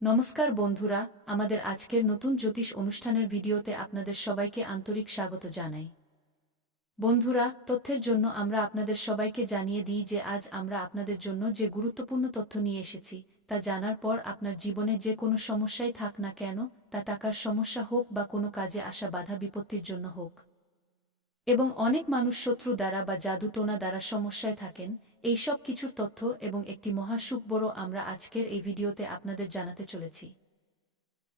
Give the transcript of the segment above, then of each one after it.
নমস্কার বন্ধুরা, আমাদের আজকের নতুন জ্যোতিষ অনুষ্ঠানের ভিডিওতে আপনাদের সবাইকে আন্তরিক স্বাগত জানাই। বন্ধুরা, তথ্যের জন্য আমরা আপনাদের সবাইকে জানিয়ে দিই যে আজ আমরা আপনাদের জন্য যে গুরুত্বপূর্ণ তথ্য নিয়ে এসেছি তা জানার পর আপনার জীবনে যে কোনো সমস্যাই থাক না কেন, তা টাকার সমস্যা হোক বা কোনো কাজে আসা বাধা বিপত্তির জন্য হোক, এবং অনেক মানুষ শত্রু দ্বারা বা জাদুটোনা দ্বারা সমস্যায় থাকেন, এই সব কিছুর তথ্য এবং একটি মহা সুখবর আমরা আজকের এই ভিডিওতে আপনাদের জানাতে চলেছি।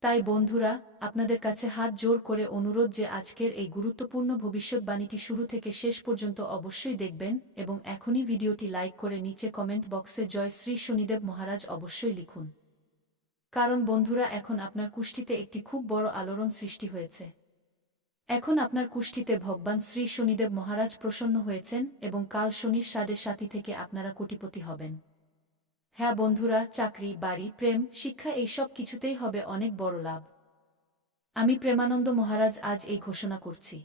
তাই বন্ধুরা, আপনাদের কাছে হাত জোর করে অনুরোধ যে আজকের এই গুরুত্বপূর্ণ ভবিষ্যৎবাণীটি শুরু থেকে শেষ পর্যন্ত অবশ্যই দেখবেন এবং এখনই ভিডিওটি লাইক করে নিচে কমেন্ট বক্সে জয় শ্রী শনিদেব মহারাজ অবশ্যই লিখুন। কারণ বন্ধুরা, এখন আপনার কুষ্ঠিতে একটি খুব বড় আলোড়ন সৃষ্টি হয়েছে। এখন আপনার কুষ্ঠিতে ভগবান শ্রী শনিদেব মহারাজ প্রসন্ন হয়েছেন এবং কাল শনির 7:30 থেকে আপনারা কোটিপতি হবেন। হ্যাঁ বন্ধুরা, চাকরি, বাড়ি, প্রেম, শিক্ষা এই সব কিছুতেই হবে অনেক বড় লাভ। আমি প্রেমানন্দ মহারাজ আজ এই ঘোষণা করছি।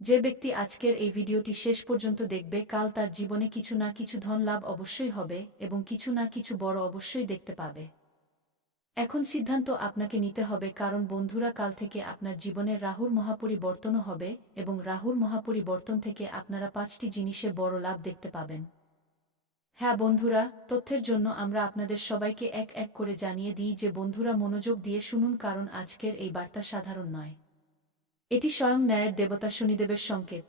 যে ব্যক্তি আজকের এই ভিডিওটি শেষ পর্যন্ত দেখবে, কাল তার জীবনে কিছু না কিছু ধন লাভ অবশ্যই হবে এবং কিছু না কিছু বড় অবশ্যই দেখতে পাবে। এখন সিদ্ধান্ত আপনাকে নিতে হবে, কারণ বন্ধুরা, কাল থেকে আপনার জীবনের রাহুর মহাপরিবর্তনও হবে এবং রাহুর মহাপরিবর্তন থেকে আপনারা 5টি জিনিসে বড় লাভ দেখতে পাবেন। হ্যাঁ বন্ধুরা, তথ্যের জন্য আমরা আপনাদের সবাইকে এক এক করে জানিয়ে দিই যে বন্ধুরা মনোযোগ দিয়ে শুনুন, কারণ আজকের এই বার্তা সাধারণ নয়। এটি স্বয়ং ন্যায়ের দেবতা শনিদেবের সংকেত।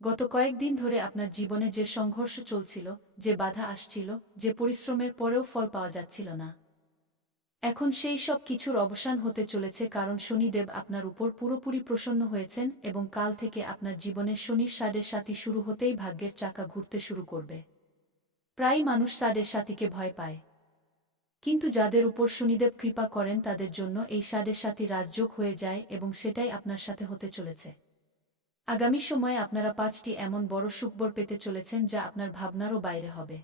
গত কয়েকদিন ধরে আপনার জীবনে যে সংঘর্ষ চলছিল, যে বাধা আসছিল, যে পরিশ্রমের পরেও ফল পাওয়া যাচ্ছিল না, এখন সেই সব কিছুর অবসান হতে চলেছে, কারণ শনিদেব আপনার উপর পুরোপুরি প্রসন্ন হয়েছেন এবং কাল থেকে আপনার জীবনে শনির 7:30 শুরু হতেই ভাগ্যের চাকা ঘুরতে শুরু করবে। প্রায় মানুষ 7:30কে ভয় পায়, কিন্তু যাদের উপর শনিদেব কৃপা করেন তাদের জন্য এই 7:30 রাজযোগ হয়ে যায় এবং সেটাই আপনার সাথে হতে চলেছে। আগামী সময়ে আপনারা 5টি এমন বড় সুখবর পেতে চলেছেন যা আপনার ভাবনারও বাইরে হবে।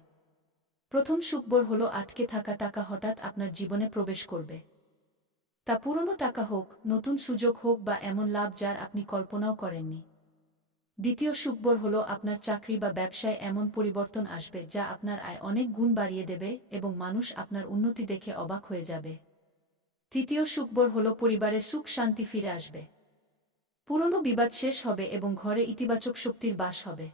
প্রথম সুখবর হলো আটকে থাকা টাকা হঠাৎ আপনার জীবনে প্রবেশ করবে। তা পুরনো টাকা হোক, নতুন সুযোগ হোক বা এমন লাভ যার আপনি কল্পনাও করেননি। দ্বিতীয় সুখবর হলো আপনার চাকরি বা ব্যবসায় এমন পরিবর্তন আসবে যা আপনার আয় অনেক গুণ বাড়িয়ে দেবে এবং মানুষ আপনার উন্নতি দেখে অবাক হয়ে যাবে। তৃতীয় সুখবর হলো পরিবারের সুখ শান্তি ফিরে আসবে। পুরনো বিবাদ শেষ হবে এবং ঘরে ইতিবাচক শক্তির বাস হবে।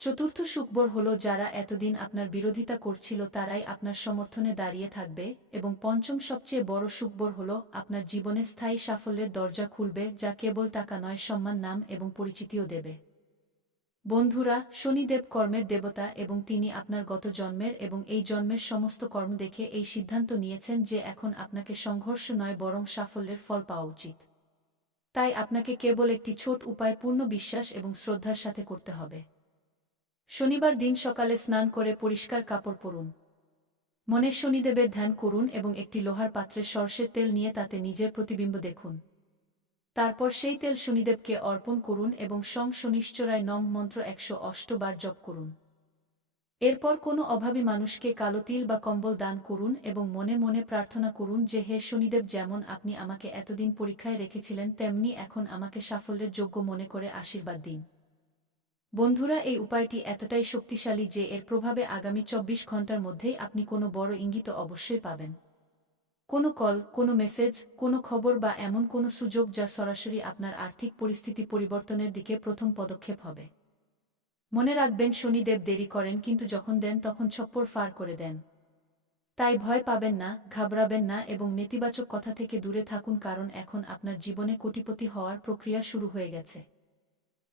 চতুর্থ সুখবর হলো যারা এতদিন আপনার বিরোধিতা করছিল তারাই আপনার সমর্থনে দাঁড়িয়ে থাকবে এবং পঞ্চম সবচেয়ে বড় সুখবর হলো আপনার জীবনে স্থায়ী সাফল্যের দরজা খুলবে, যা কেবল টাকা নয়, সম্মান, নাম এবং পরিচিতিও দেবে। বন্ধুরা, শনিদেব কর্মের দেবতা এবং তিনি আপনার গত জন্মের এবং এই জন্মের সমস্ত কর্ম দেখে এই সিদ্ধান্ত নিয়েছেন যে এখন আপনাকে সংঘর্ষ নয় বরং সাফল্যের ফল পাওয়া উচিত। তাই আপনাকে কেবল একটি ছোট উপায় পূর্ণ বিশ্বাস এবং শ্রদ্ধার সাথে করতে হবে। শনিবার দিন সকালে স্নান করে পরিষ্কার কাপড় পরুন। মনে শনিদেবের ধ্যান করুন এবং একটি লোহার পাত্রে সরষের তেল নিয়ে তাতে নিজের প্রতিবিম্ব দেখুন। তারপর সেই তেল শনিদেবকে অর্পণ করুন এবং শনিশ্চরায় নম মন্ত্র 108 বার জপ করুন। এরপর কোনো অভাবী মানুষকে কালো তিল বা কম্বল দান করুন এবং মনে মনে প্রার্থনা করুন যে হে শনিদেব, যেমন আপনি আমাকে এতদিন পরীক্ষায় রেখেছিলেন তেমনি এখন আমাকে সাফল্যের যোগ্য মনে করে আশীর্বাদ দিন। বন্ধুরা, এই উপায়টি এতটাই শক্তিশালী যে এর প্রভাবে আগামী 24 ঘন্টার মধ্যেই আপনি কোনো বড় ইঙ্গিত অবশ্যই পাবেন। কোনো কল, কোনো মেসেজ, কোনো খবর বা এমন কোনো সুযোগ যা সরাসরি আপনার আর্থিক পরিস্থিতি পরিবর্তনের দিকে প্রথম পদক্ষেপ হবে। মনে রাখবেন, শনিদেব দেরি করেন কিন্তু যখন দেন তখন ছপ্পর ফার করে দেন। তাই ভয় পাবেন না, ঘাবড়াবেন না এবং নেতিবাচক কথা থেকে দূরে থাকুন, কারণ এখন আপনার জীবনে কোটিপতি হওয়ার প্রক্রিয়া শুরু হয়ে গেছে।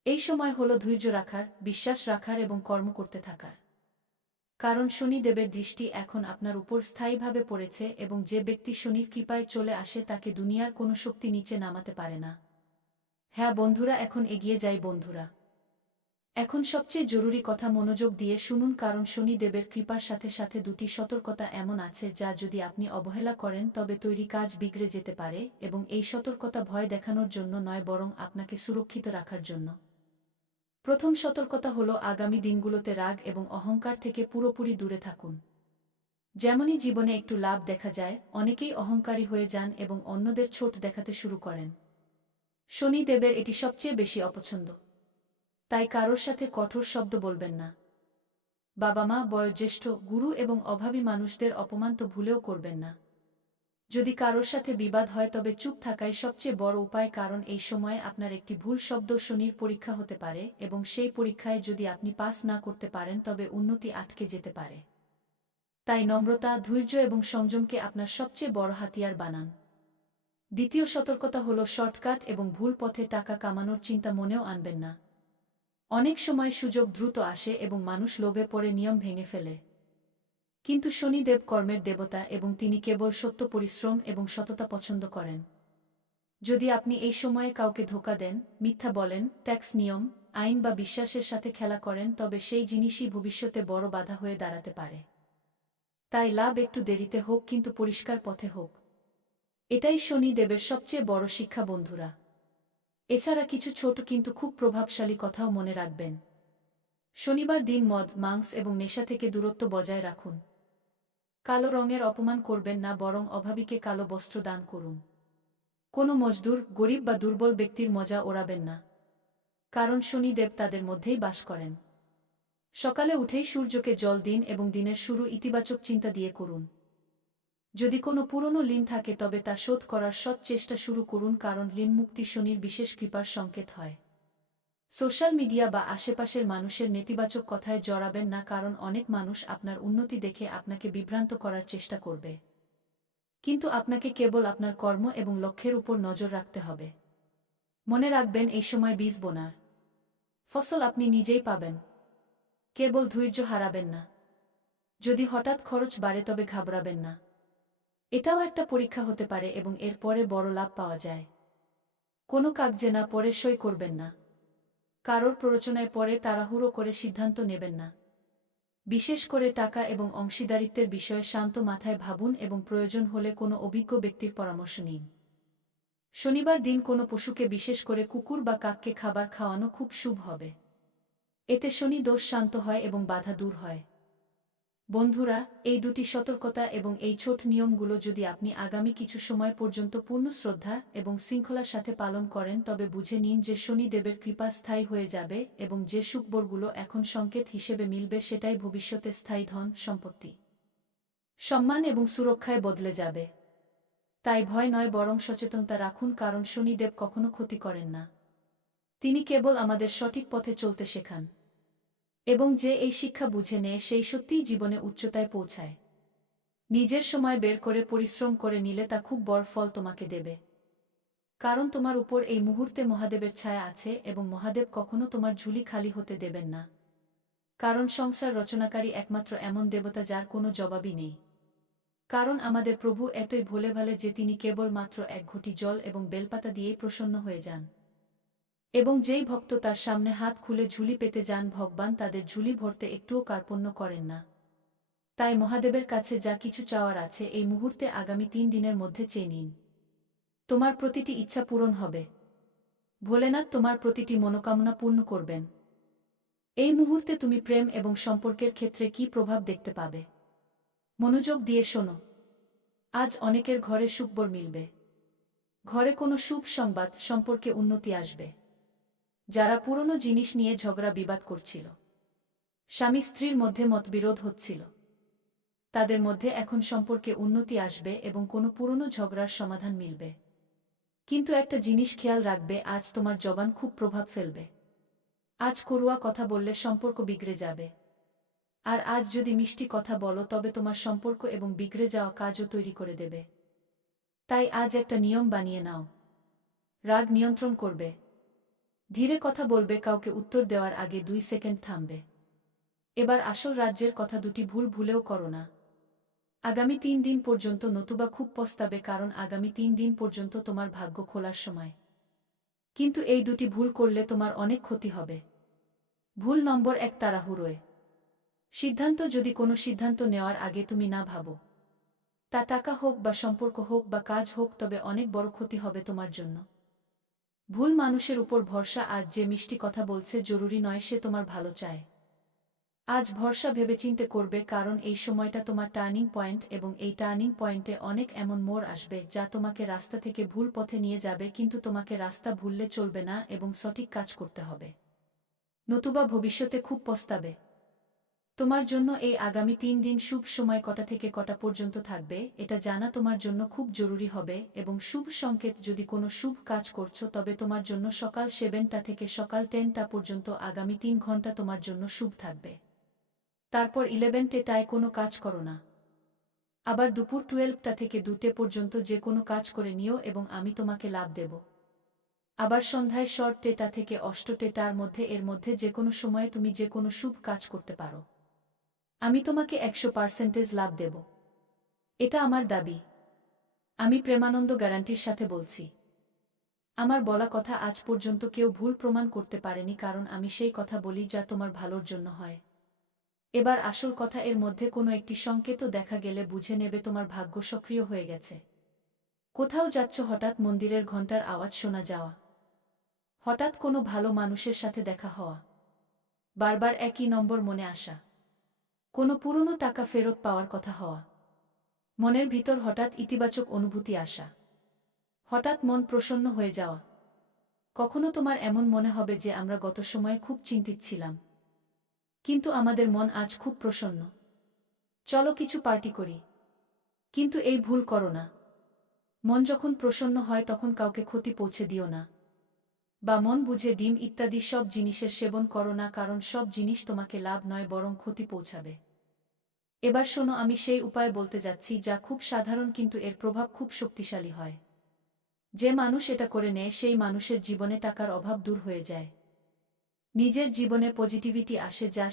এই সময় হলো ধৈর্য রাখার, বিশ্বাস রাখার এবং কর্ম করতে থাকার। কারণ শনিদেবের দৃষ্টি এখন আপনার উপর স্থায়ীভাবে পড়েছে এবং যে ব্যক্তি শনির কৃপায় চলে আসে তাকে দুনিয়ার কোনো শক্তি নিচে নামাতে পারে না। হ্যাঁ বন্ধুরা, এখন এগিয়ে যাই বন্ধুরা। এখন সবচেয়ে জরুরি কথা মনোযোগ দিয়ে শুনুন, কারণ শনিদেবের কৃপার সাথে সাথে দুটি সতর্কতা এমন আছে যা যদি আপনি অবহেলা করেন তবে তৈরি কাজ বিগড়ে যেতে পারে এবং এই সতর্কতা ভয় দেখানোর জন্য নয় বরং আপনাকে সুরক্ষিত রাখার জন্য। প্রথম সতর্কতা হলো আগামী দিনগুলোতে রাগ এবং অহংকার থেকে পুরোপুরি দূরে থাকুন। যেমনই জীবনে একটু লাভ দেখা যায়, অনেকেই অহংকারী হয়ে যান এবং অন্যদের ছোট দেখাতে শুরু করেন। শনিদেবের এটি সবচেয়ে বেশি অপছন্দ। তাই কারোর সাথে কঠোর শব্দ বলবেন না। বাবা মা, বয়োজ্যেষ্ঠ, গুরু এবং অভাবী মানুষদের অপমান তো ভুলেও করবেন না। যদি কারোর সাথে বিবাদ হয় তবে চুপ থাকাই সবচেয়ে বড় উপায়, কারণ এই সময়ে আপনার একটি ভুল শব্দ শনির পরীক্ষা হতে পারে এবং সেই পরীক্ষায় যদি আপনি পাস না করতে পারেন তবে উন্নতি আটকে যেতে পারে। তাই নম্রতা, ধৈর্য এবং সংযমকে আপনার সবচেয়ে বড় হাতিয়ার বানান। দ্বিতীয় সতর্কতা হল শর্টকাট এবং ভুল পথে টাকা কামানোর চিন্তা মনেও আনবেন না। অনেক সময় সুযোগ দ্রুত আসে এবং মানুষ লোভে পড়ে নিয়ম ভেঙে ফেলে। কিন্তু শনিদেব কর্মের দেবতা এবং তিনি কেবল সত্য, পরিশ্রম এবং সততা পছন্দ করেন। যদি আপনি এই সময়ে কাউকে ধোঁকা দেন, মিথ্যা বলেন, ট্যাক্স নিয়ম, আইন বা বিশ্বাসের সাথে খেলা করেন তবে সেই জিনিসই ভবিষ্যতে বড় বাধা হয়ে দাঁড়াতে পারে। তাই লাভ একটু দেরিতে হোক কিন্তু পরিষ্কার পথে হোক। এটাই শনিদেবের সবচেয়ে বড় শিক্ষা বন্ধুরা। এছাড়া কিছু ছোট কিন্তু খুব প্রভাবশালী কথাও মনে রাখবেন। শনিবার দিন মদ, মাংস এবং নেশা থেকে দূরত্ব বজায় রাখুন। কালো রঙের অপমান করবেন না, বরং অভাবীকে কালো বস্ত্র দান করুন। কোনো মজদুর, গরিব বা দুর্বল ব্যক্তির মজা ওড়াবেন না, কারণ শনিদেব তাদের মধ্যেই বাস করেন। সকালে উঠেই সূর্যকে জল দিন এবং দিনের শুরু ইতিবাচক চিন্তা দিয়ে করুন। যদি কোনো পুরনো ঋণ থাকে তবে তা শোধ করার সৎ চেষ্টা শুরু করুন, কারণ ঋণমুক্তি শনির বিশেষ কৃপার সংকেত হয়। সোশ্যাল মিডিয়া বা আশেপাশের মানুষের নেতিবাচক কথায় জড়াবেন না, কারণ অনেক মানুষ আপনার উন্নতি দেখে আপনাকে বিভ্রান্ত করার চেষ্টা করবে। কিন্তু আপনাকে কেবল আপনার কর্ম এবং লক্ষ্যের উপর নজর রাখতে হবে। মনে রাখবেন, এই সময় বীজ বোনার ফসল আপনি নিজেই পাবেন। কেবল ধৈর্য হারাবেন না। যদি হঠাৎ খরচ বাড়ে তবে ঘাবড়াবেন না। এটাও একটা পরীক্ষা হতে পারে এবং এর পরে বড় লাভ পাওয়া যায়। কোনো কাগজে না পড়ে সই করবেন না। কারোর প্ররোচনায় পড়ে তাড়াহুড়ো করে সিদ্ধান্ত নেবেন না। বিশেষ করে টাকা এবং অংশীদারিত্বের বিষয়ে শান্ত মাথায় ভাবুন এবং প্রয়োজন হলে কোনো অভিজ্ঞ ব্যক্তির পরামর্শ নিন। শনিবার দিন কোনো পশুকে, বিশেষ করে কুকুর বা কাককে খাবার খাওয়ানো খুব শুভ হবে। এতে শনি দোষ শান্ত হয় এবং বাধা দূর হয়। বন্ধুরা, এই দুটি সতর্কতা এবং এই ছোট নিয়মগুলো যদি আপনি আগামী কিছু সময় পর্যন্ত পূর্ণ শ্রদ্ধা এবং শৃঙ্খলার সাথে পালন করেন তবে বুঝে নিন যে শনিদেবের কৃপা স্থায়ী হয়ে যাবে এবং যে সুখবরগুলো এখন সংকেত হিসেবে মিলবে সেটাই ভবিষ্যতে স্থায়ী ধন, সম্পত্তি, সম্মান এবং সুরক্ষায় বদলে যাবে। তাই ভয় নয়, বরং সচেতনতা রাখুন, কারণ শনিদেব কখনো ক্ষতি করেন না। তিনি কেবল আমাদের সঠিক পথে চলতে শেখান এবং যে এই শিক্ষা বুঝে নেয় সেই সত্যিই জীবনে উচ্চতায় পৌঁছায়। নিজের সময় বের করে পরিশ্রম করে নিলে তা খুব বড় ফল তোমাকে দেবে, কারণ তোমার উপর এই মুহূর্তে মহাদেবের ছায়া আছে এবং মহাদেব কখনো তোমার ঝুলি খালি হতে দেবেন না। কারণ সংসার রচনাকারী একমাত্র এমন দেবতা যার কোনো জবাবই নেই। কারণ আমাদের প্রভু এতই ভোলে ভালে যে তিনি কেবল মাত্র এক ঘটি জল এবং বেলপাতা দিয়েই প্রসন্ন হয়ে যান। এবং যেই ভক্ত তার সামনে হাত খুলে ঝুলি পেতে যান, ভগবান তাদের ঝুলি ভরতে একটুও কার্পণ্য করেন না। তাই মহাদেবের কাছে যা কিছু চাওয়ার আছে এই মুহূর্তে আগামী 3 দিনের মধ্যে চেয়ে নিন। তোমার প্রতিটি ইচ্ছা পূরণ হবে। ভোলেনাথ তোমার প্রতিটি মনোকামনা পূর্ণ করবেন। এই মুহূর্তে তুমি প্রেম এবং সম্পর্কের ক্ষেত্রে কী প্রভাব দেখতে পাবে? মনোযোগ দিয়ে শোনো। আজ অনেকের ঘরে সুখবর মিলবে। ঘরে কোনো শুভ সংবাদ, সম্পর্কে উন্নতি আসবে। যারা পুরনো জিনিস নিয়ে ঝগড়া বিবাদ করছিল, স্বামী স্ত্রীর মধ্যে মতবিরোধ হচ্ছিল, তাদের মধ্যে এখন সম্পর্কে উন্নতি আসবে এবং কোনো পুরনো ঝগড়ার সমাধান মিলবে। কিন্তু একটা জিনিস খেয়াল রাখবে, আজ তোমার জবান খুব প্রভাব ফেলবে। আজ করুয়া কথা বললে সম্পর্ক বিগড়ে যাবে। আর আজ যদি মিষ্টি কথা বলো তবে তোমার সম্পর্ক এবং বিগড়ে যাওয়া কাজও তৈরি করে দেবে। তাই আজ একটা নিয়ম বানিয়ে নাও। রাগ নিয়ন্ত্রণ করবে। ধীরে কথা বলবে, কাউকে উত্তর দেওয়ার আগে 2 সেকেন্ড থামবে। এবার আসল রাজ্যের কথা দুটি ভুল ভুলেও করো না। আগামী 3 দিন পর্যন্ত, নতুবা খুব পস্তাবে, কারণ আগামী 3 দিন পর্যন্ত তোমার ভাগ্য খোলার সময়। কিন্তু এই দুটি ভুল করলে তোমার অনেক ক্ষতি হবে। ভুল নম্বর 1, তাড়াহুড়োয় সিদ্ধান্ত। যদি কোনো সিদ্ধান্ত নেওয়ার আগে তুমি না ভাবো, তা টাকা হোক বা সম্পর্ক হোক বা কাজ হোক, তবে অনেক বড় ক্ষতি হবে তোমার জন্য। ভুল মানুষের উপর ভরসা। আজ যে মিষ্টি কথা বলছে জরুরি নয় সে তোমার ভালো চায়। আজ ভরসা ভেবেচিন্তে করবে, কারণ এই সময়টা তোমার টার্নিং পয়েন্ট এবং এই টার্নিং পয়েন্টে অনেক এমন মোড় আসবে যা তোমাকে রাস্তা থেকে ভুল পথে নিয়ে যাবে। কিন্তু তোমাকে রাস্তা ভুললে চলবে না এবং সঠিক কাজ করতে হবে, নতুবা ভবিষ্যতে খুব পস্তাবে। তোমার জন্য এই আগামী 3 দিন শুভ সময় কটা থেকে কটা পর্যন্ত থাকবে এটা জানা তোমার জন্য খুব জরুরি হবে এবং শুভ সংকেত যদি কোনো শুভ কাজ করছো তবে তোমার জন্য সকাল 7টা থেকে সকাল 10টা পর্যন্ত আগামী 3 ঘন্টা তোমার জন্য শুভ থাকবে। তারপর 11টায় কোনো কাজ করো না। আবার দুপুর 12টা থেকে 2টে পর্যন্ত যে কোনো কাজ করে নিও এবং আমি তোমাকে লাভ দেব। আবার সন্ধ্যায় শর্ট 8টা থেকে 8টার মধ্যে এর মধ্যে যে কোনো সময়ে তুমি যে কোনো শুভ কাজ করতে পারো। আমি তোমাকে 100% লাভ দেব। এটা আমার দাবি। আমি প্রেমানন্দ গ্যারান্টির সাথে বলছি। আমার বলা কথা আজ পর্যন্ত কেউ ভুল প্রমাণ করতে পারেনি কারণ আমি সেই কথা বলি যা তোমার ভালোর জন্য হয়। এবার আসল কথা এর মধ্যে কোনো একটি সংকেতও দেখা গেলে বুঝে নেবে তোমার ভাগ্য সক্রিয় হয়ে গেছে। কোথাও যাচ্ছ হঠাৎ মন্দিরের ঘণ্টার আওয়াজ শোনা যাওয়া। হঠাৎ কোনো ভালো মানুষের সাথে দেখা হওয়া। বারবার একই নম্বর মনে আসা। কোনো পুরনো টাকা ফেরত পাওয়ার কথা হওয়া। মনের ভিতর হঠাৎ ইতিবাচক অনুভূতি আসা। হঠাৎ মন প্রসন্ন হয়ে যাওয়া। কখনো তোমার এমন মনে হবে যে আমরা গত সময়ে খুব চিন্তিত ছিলাম, কিন্তু আমাদের মন আজ খুব প্রসন্ন। চলো কিছু পার্টি করি। কিন্তু এই ভুল করো না। মন যখন প্রসন্ন হয় তখন কাউকে ক্ষতি পৌঁছে দিও না। বা মন বুঝে ডিম ইত্যাদি সব জিনিসের সেবন করো না, কারণ সব জিনিস তোমাকে লাভ নয় বরং ক্ষতি পৌঁছাবে। এবার শোনো, আমি সেই উপায় বলতে যাচ্ছি যা খুব সাধারণ কিন্তু এর প্রভাব খুব শক্তিশালী হয়। যে মানুষ এটা করে নেয় সেই মানুষের জীবনে টাকার অভাব দূর হয়ে যায়। নিজের জীবনে পজিটিভিটি আসে যা